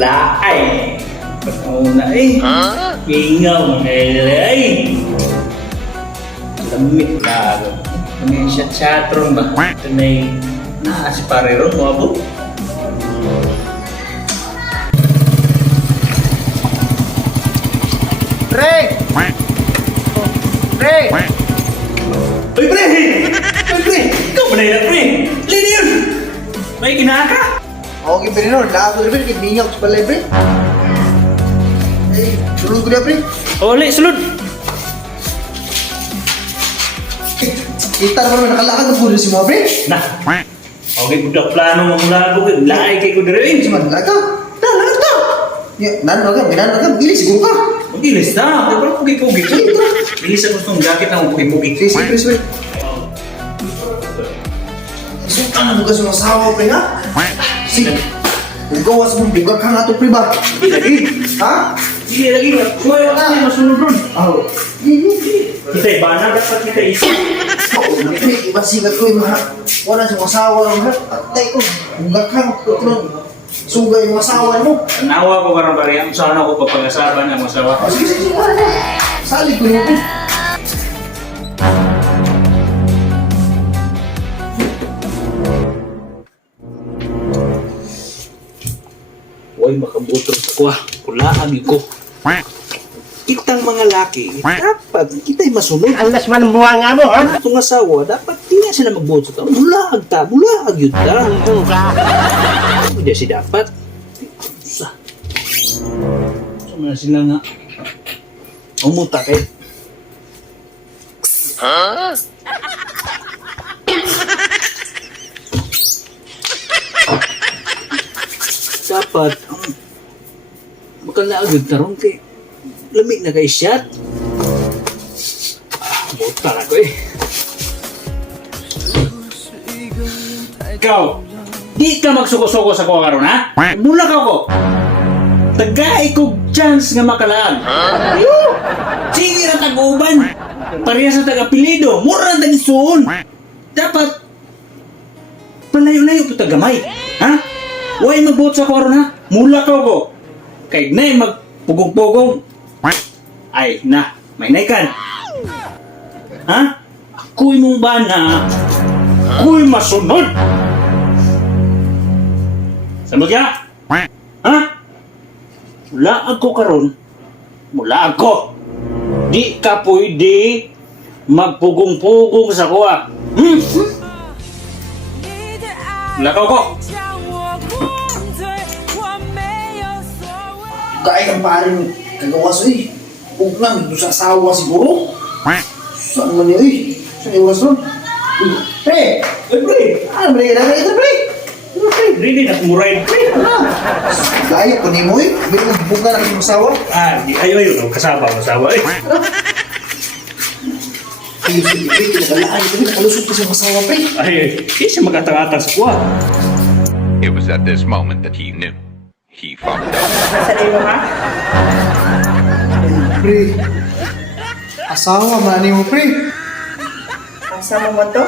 laay. Pagkauna eh. Ingaw mga ilay. Lamit lalo. May chat-chatron ba? Ito na yung si Parero mo abo. Pre! Pre! Uy, pre! Uy, pre! Ikaw pa na yun, pre! Lini yun! May kinaka! Okay, pre, no? Lago na, pre. Kibingaw sa palay, pre. Eh, sulod ko na, pre. Oli, sulod! Kita naman nakalakad ng pulo si mga, pre. Nah! Okay, budak plano mong lago. Laay kay ko dire. Cuman laka. Dah, dah. Ya, binan bilis siguro ka. Magilis na. Kaya parang pugi-pugi. Bilis ako itong jacket na pugi-pugi. Sige, pre. Suka na bukas yung asawa, pre, ha? Sige. Kung gawas mong buga ka nga to, pre, ba? Lagi. Ha? Sige, lagi. Kuya, kasi masunod ron. Oh. Kita ibana dapat kita isi. Iba sigat ko yung mga wala siyang asawa ng atay ko. Buga ka, tutlong. Sugay yung asawa mo. Nawa ko karang parehang. Sana ko papag-asaban ng masawa. Sige, wala na. Salig ko yung Huwag makabutong sa kuha. Kulaan ko. Kitang mga laki, dapat kita'y masunod. Alas man buha nga mo, ha? Itong asawa, dapat di na sila magbuot sa tao. Bulag yun ta. Hindi si dapat. Sa mga sila nga. Umuta kay. Dapat, makalaagod tarong kay lamig na kay shot. Buta na ko eh. Ikaw, di ka magsuko-suko sa ko karon ha? Mula ka ko. Tagay ko chance nga makalaan. Sige na tag-uban. Pareha sa tag-apelido. Mura na tag-isuon. Dapat palayo-layo po tagamay. Ha? Huwag magbuot sa ko karon ha? Mula ka ko. Kay na magpugong-pugong. Ay, na, may naikan. Ha? Ako'y mong bana. Ako'y masunod. Sabag ya? Ha? Mula ako karon. Mula ako. Di ka pwede magpugong-pugong sa kuha. Mula ko. Gaya kang paring kagawas, eh. Huwag lang, ito sa asawa siguro. Saan man yun, eh? Saan yung walas nun? Pre! Pre! Ano ba yung gagawin ito, pre? Really, nakumuray. Pre! Gaya ko ni mo, eh. Bilang magbuga na yung asawa. Ayaw. Kasama. Eh. Ay, sige, pre. Kinagalaan ko, nakalusot ko sa asawa, pre. Ay, di siya magkatang-atang sa kuha. It was at this moment that he knew. He fucked up. Sanay mo ha? Pre. Asawa, mani mo, pre. Kasama mo to?